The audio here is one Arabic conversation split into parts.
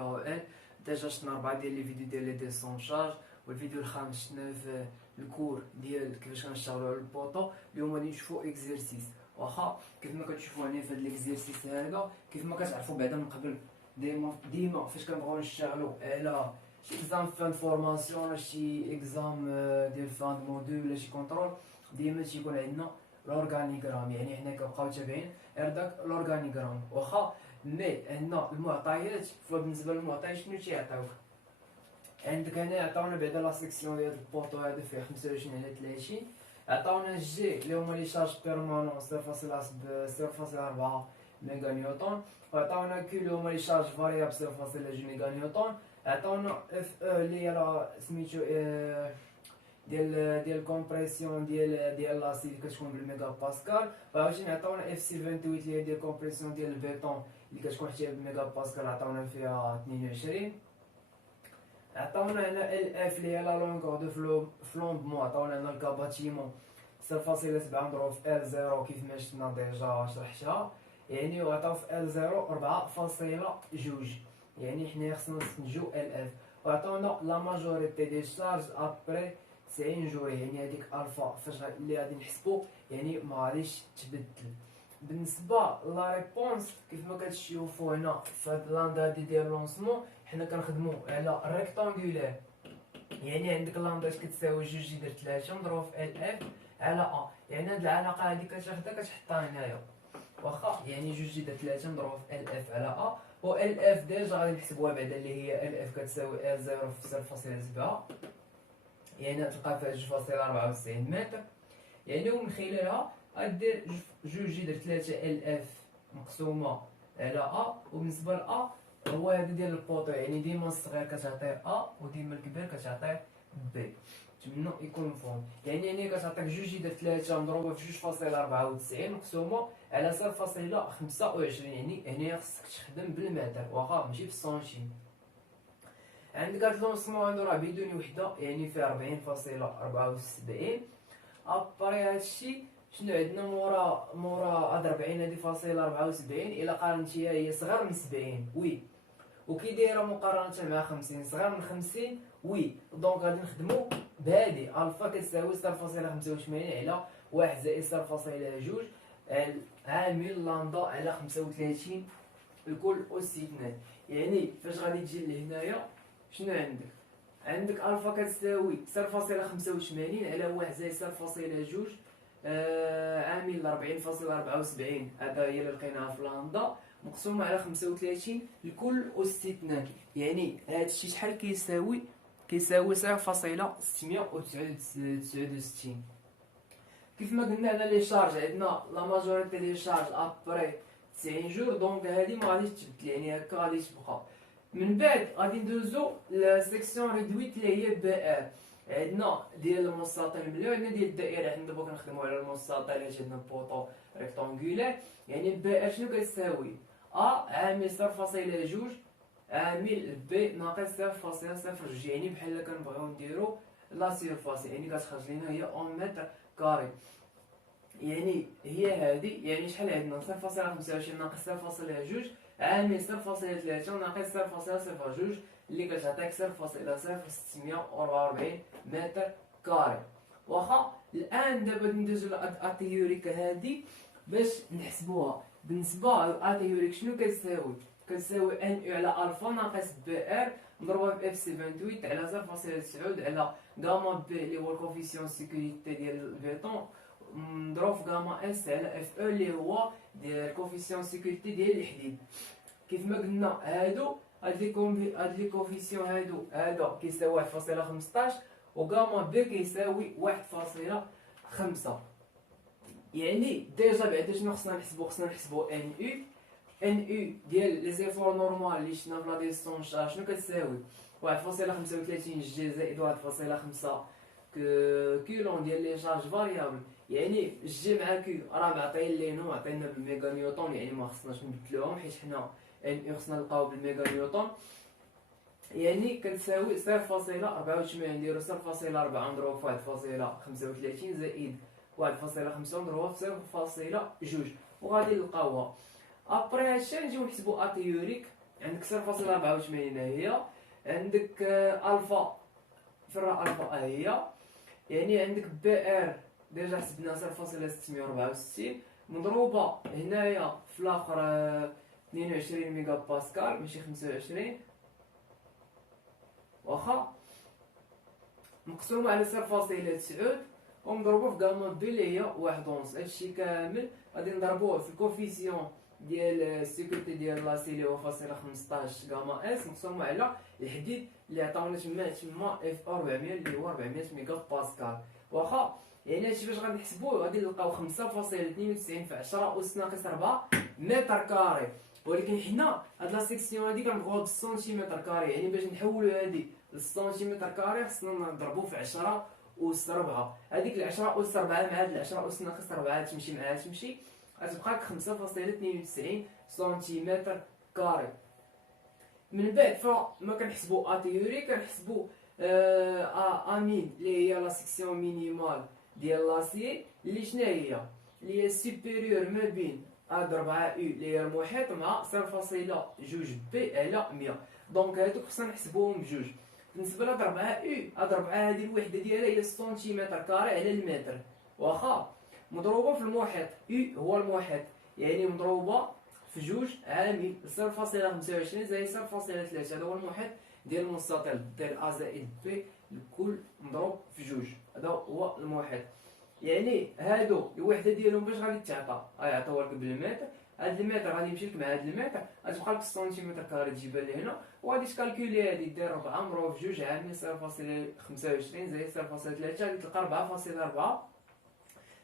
بها ان. ديجا شفنا 4 ديال لي فيديو ديال لي ديسونشارج، والفيديو الخامس شفنا في الكور ديال كيفاش كنشتغلوا على البوطو. اليوم غادي نشوفوا اكزرسيس. واخا كيف ما كتشوفوا هنا في هذا الاكزرسيس هذا، كيف ما كتعرفوا بعدا من قبل، ديما فاش كنبغيو نشتغلوا على شي اكزام فان فورماسيون ولا شي اكزام ديال فان موديل ولا شي كونترول، ديما تيكون عندنا لورغانيغرام. يعني حنا كنبقاو تابعين غير داك لورغانيغرام. واخا مي عندنا المعطيات، فبالنسبه للمعطيات شنو تيعطيوك؟ عندك هنا عطاونا بعدا لا سيكسيون ديال البوطو هذا فيه 25 على 30. عطاونا جي اللي هما لي شارج بيرمانون 0.4 ميغا نيوتن، وعطاونا كيو اللي هما لي شارج فاريابل 0.2 ميغا نيوتن. عطاونا اف او اللي هي لا سميتو ديال كومبريسيون ديال لاسيد كتكون بالميغا باسكال. وعاوتاني عطاونا اف سي 28 اللي هي ديال كومبريسيون ديال البيطون اللي كتكون حتى بالميغا باسكال، عطاونا فيها 22. عطاونا هنا ال اف اللي هي لا لونغور دو فلومبمون، عطاونا هنا الكاباتيمون 0.7 نضربو في ال 0 كيف ما شفنا ديجا شرحتها. يعني وعطاو في ال 0 4.2، يعني حنا خصنا نستنتجو ال اف. وعطاونا لا ماجوريتي دي شارج ابري 90 جوي، يعني هذيك الفا فاش اللي غادي نحسبو يعني ما غاديش تبدل. بالنسبه لا ريبونس كيف ما كتشوفوا هنا في هاد لاندا ديال لونسمون، حنا كنخدمو على ريكتانغولير. يعني عندك لاندا كتساوي 2/3 نضربو في ال اف على ا، يعني هاد العلاقه هادي كتاخدها كتحطها هنايا. واخا يعني 2/3 نضربو في ال اف على ا، و ال اف ديجا غادي نحسبوها بعدا اللي هي ال اف كتساوي ال 0 في 0.7، يعني تلقى فيها 2.94 متر. يعني ومن خلالها غدير 2/3 ال اف مقسومه على ا، وبالنسبه ل ا هو هذا ديال البوطو، يعني ديما الصغير كتعطيه ا وديما الكبير كتعطيه بي، تمنو يكون مفهوم. يعني هنا كتعطيك 2/3 مضروبه في 2.94 مقسومه على 0.25، يعني هنا خصك تخدم بالمتر واخا ماشي بالسنتيم. عندك هاد لونسمون هادو راه بدون وحده، يعني فيه 40.74. ابري هادشي شنو عندنا مورا هاد 40 هادي فاصله 74 الا قارنتيها هي صغر من 70 وي، وكي دايره مقارنه مع 50 صغر من 50 وي. دونك غادي نخدمو بهادي الفا كتساوي 0.85 على 1 زائد 0.2 عامل لامدا على 35 الكل أس 2. يعني فاش غادي تجي لهنايا شنو عندك الفا كتساوي 0.85 على 1 زائد 0.2 عامل 40.74، هذا هي اللي لقيناها في لامدا مقسومه على 35 الكل أس 2. يعني هادشي شحال كيساوي 0.669. كيف ما قلنا على لي شارج عندنا لا ماجوريتي ديال شارج ابري 90 جور، دونك هادي ما غاديش تبدل، يعني هكا غادي تبقى. من بعد غادي ندوزو لسيكسيون ريدويت اللي هي بي ار. عندنا ديال المستطيل مليون، عندنا ديال الدائره، حنا دابا كنخدمو على المستطيل حيت عندنا بوطو ريكتانغولير. يعني بي ار شنو كتساوي؟ ا عامل 0.2 عامل بي ناقص 0.02، يعني بحال كنبغيو نديرو لا سيرفاس، يعني كتخرج لينا هي اون متر كاري. يعني هي هادي، يعني شحال عندنا 0.25 ناقص 0.2 عامل 0.3 ناقص 0.02 اللي كتعطيك 0.0644 متر كاري. واخا الان دابا ندوزو للاتيوريك هادي باش نحسبوها. بالنسبه للاتيوريك شنو كتساوي ان او على الفا ناقص بي ار مضروبه في اف سي 28 على 0.9 على غاما بي اللي هو الكوفيسيون سيكوريتي ديال البيطون مضروب في غاما اس على اف او اللي هو ديال الكوفيسيون سيكوريتي ديال الحديد. كيف ما قلنا هاد لي كوفيسيون هذا كيساوي 1.15 وغاما بي كيساوي 1.5. يعني ديجا بعدا شنو خصنا نحسبو ان او ديال لي زيفور نورمال اللي شفنا في لا ديستونشارج شنو كتساوي 1.35 جي زائد 1.5 كيلون ديال لي شارج فاريابل. يعني جي مع كيو راه معطيين لينا معطينا بالميغا نيوتن، يعني ما خصناش نبدلوهم حيت حنا ان او خصنا نلقاو بالميغا نيوتن. يعني كتساوي 0.24، نديرو 0.4 نضربو في 1.35 زائد 1.5 نضربو في 0.2 وغادي نلقاوها. ابري هادشي نجيو نحسبو اتيوريك. عندك 0.84 هي، عندك الفا فرا الفا هي، يعني عندك بي ار ديجا حسبنا 0.664 مضروبه هنايا في الاخر 22 ميجا باسكال ماشي 25 واخا، مقسومه على 0.9 ومضروبه في غاما بي اللي هي 1.11. هادشي كامل غادي نضربوه في الكوفيسيون ديال السيكوريتي ديال لاسي اللي هو فاصله 15 غاما اس مقسومه على الحديد اللي عطاونا تما اف 400 اللي هو 400 ميجا باسكال واخا. يعني هادشي فاش غادي نحسبوه غادي نلقاو 5.92 في 10 أس ناقص 4 متر كاري، ولكن حنا هاد لا سيكسيون هادي كنبغيوها بالسنتيمتر كاري، يعني باش نحولو هادي للسنتيمتر كاري خصنا نضربو في 10 أس 4. هذيك ال 10 أس 4 مع هاد ال 10 أس ناقص 4 تمشي معاها تمشي، غتبقاك 5.92 سنتيمتر كاري. من بعد فما كنحسبو ا تيوري كنحسبو امين اللي هي لا سيكسيون مينيمال ديال لاسي اللي شنو هي اللي هي سوبيريور ما بين ا 4 او اللي هي المحيط مع 0.2 بي على 100. دونك هادوك خصنا نحسبوهم بجوج. بالنسبه ل 4 او هاد 4 هادي الوحده ديالها هي سنتيمتر كاري على المتر واخا، مضروبه في المحيط او هو المحيط، يعني مضروبه في جوج عامل 0.25 زائد 0.3 هذا هو المحيط ديال المستطيل ديال ا زائد بي الكل مضروب في جوج، هذا هو المحيط. يعني هادو الوحده ديالهم باش غادي تعطى غيعطيوها لك بالمتر، هاد المتر غادي يمشي لك مع هاد المتر غتبقى لك السنتيمتر كاري تجيبها لهنا، وغادي تكالكولي هادي دير 4 مضروب في جوج عامل 0.25 زائد 0.3 غادي تلقى 4.4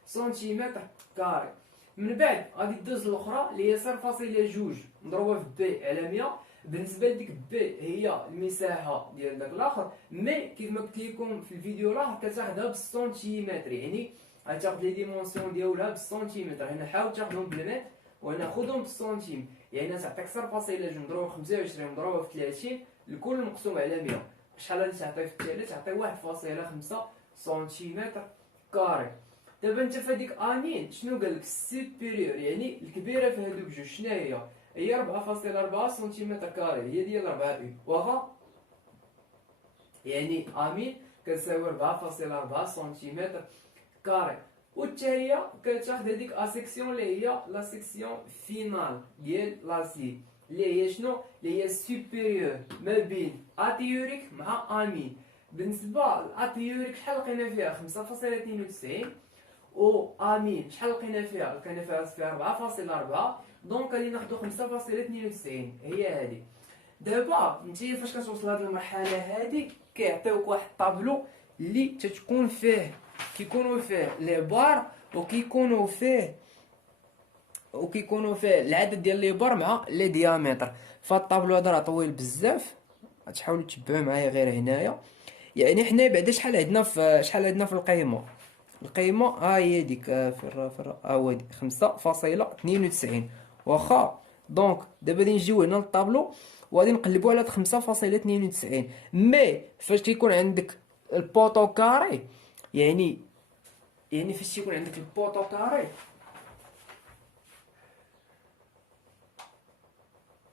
سنتيمتر كاري. من بعد غادي دوز الاخرى اللي هي 0.2 مضروبه في بي على 100. بالنسبه لديك بي هي المساحه ديال داك الاخر، مي كيف ما قلت لكم في الفيديو الاخر كتاخذها بالسنتيمتر، يعني غتاخذ لي ديمونسيون ديالها بالسنتيمتر. هنا حاول تاخذهم بالمتر وهنا خذهم بالسنتيم، يعني تعطيك 0.2 مضروبه في 25 مضروبه في 30 الكل مقسوم على 100. شحال غادي تعطي في التالي؟ تعطي 1.5 سنتيمتر كاري. دابا انت في هذيك انين شنو قال لك؟ سوبيريور يعني الكبيره في هذوك جوج شنو هي 4.4 سنتيمتر كاري، هي ديال 4 او واخا، يعني امين كتساوي 4.4 سنتيمتر كاري. والثانيه كتاخذ هذيك ا سيكسيون اللي هي لا سيكسيون فينال ديال لاسي اللي هي شنو؟ اللي هي سوبيريور ما بين اتيوريك مع امين. بالنسبه لاتيوريك شحال لقينا فيها؟ 5.92 و امين شحال لقينا فيها؟ لقينا فيها 4.4، دونك غادي ناخدو 5.92 هي هادي. دابا نتيا فاش كتوصل لهاد المرحله هادي كيعطيوك واحد الطابلو اللي تتكون فيه كيكونوا فيه لي بار وكيكونوا فيه العدد ديال لي بار مع لي ديامتر. فهاد الطابلو هذا راه طويل بزاف، غتحاولوا تتبعوا معايا غير هنايا. يعني حنا بعدا شحال عندنا في القيمه ها هي ديك هو دي 5.92 واخا. دونك دابا غادي نجيو هنا للطابلو وغادي نقلبو على 5.92. مي فاش كيكون عندك البوطو كاري، يعني فاش تيكون عندك البوطو كاري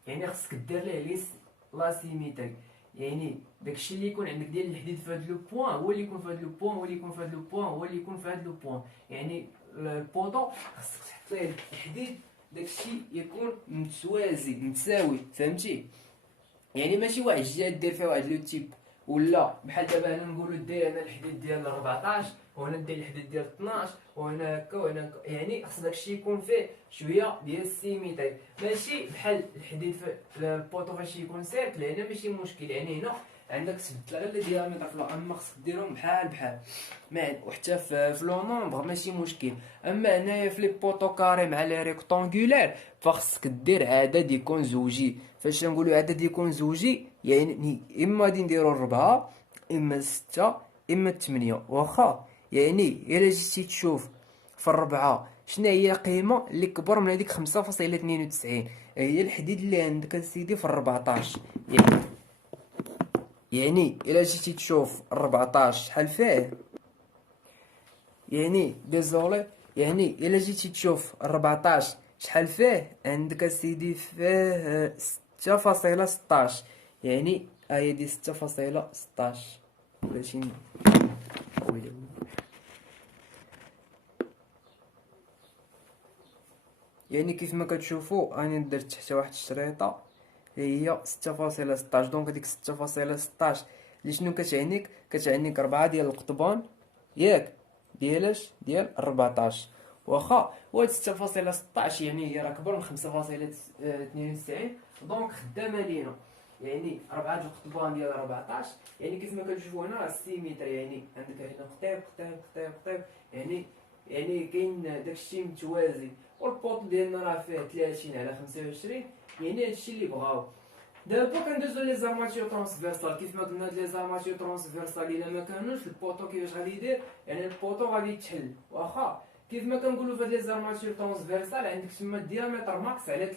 يعني خصك دير ليه ليس لاسيميتري، يعني داكشي اللي يكون عندك ديال الحديد في هاد لو بوين هو اللي يكون في هاد لو بوين هو اللي يكون في هاد لو بوين هو اللي يكون في هاد لو بوين. يعني البوطو خصك تحط ليه الحديد داكشي يكون متساوي فهمتي؟ يعني ماشي واحد الجهه دير فيها واحد لو تيب، ولا بحال دابا هنا نقولوا دير هنا الحديد ديال 14 وهنا دير الحديد ديال 12 وهنا هكا وهنا هكا، يعني خص داكشي يكون فيه شويه ديال السيميتري، ماشي بحال الحديد في البوطو فاش يكون سيركل هنا ماشي مشكل، يعني هنا عندك تبدل غير لي ديامتر في اما خصك ديرهم بحال وحتى في لو نومبر ماشي مشكل. اما هنايا في لي بوطو كاري مع لي ريكتونغولار فخصك دير عدد يكون زوجي. فاش نقولوا عدد يكون زوجي يعني اما غادي نديرو 4 اما 6 اما 8 واخا. يعني الا جيتي تشوف في الربعه شنو هي القيمه اللي كبر من هذيك 5.92 هي الحديد اللي عندك اسيدي في 14. يعني الا جيتي تشوف 14 شحال فيه، يعني ديزولي، يعني الا جيتي تشوف 14 شحال فيه عندك اسيدي فيه 6.16. يعني هي دي 6.16 باش نقولو. يعني كيف ما كتشوفوا راني درت حتى واحد الشريطه هي 6.16. دونك هذيك 6.16 اللي شنو كتعنيك؟ كتعنيك 4 ديال القضبان ياك ديالاش ديال 14. واخا وهاد 6.16 يعني هي راه كبر من 5.92. دونك خدامه لينا يعني 4 القضبان ديال 14. يعني كيف ما كنشوفوا هنا 6 متر. يعني عندك هنا قطيب قطيب قطيب قطيب. يعني كاين داكشي متوازي. والبوط ديالنا راه فيه 30 على 25. يعني هادشي اللي بغاو. دابا كندوزو لي زارماتور ترونسفيرسال. كيف ما قلنا لي زارماتور ترونسفيرسال الا ما كانوش البوطو كيفاش غادي يدير؟ يعني البوطو غادي يتحل. واخا كيف ما كنقولوا في هاد لي زارماتور ترونسفيرسال عندك تما الديامتر ماكس على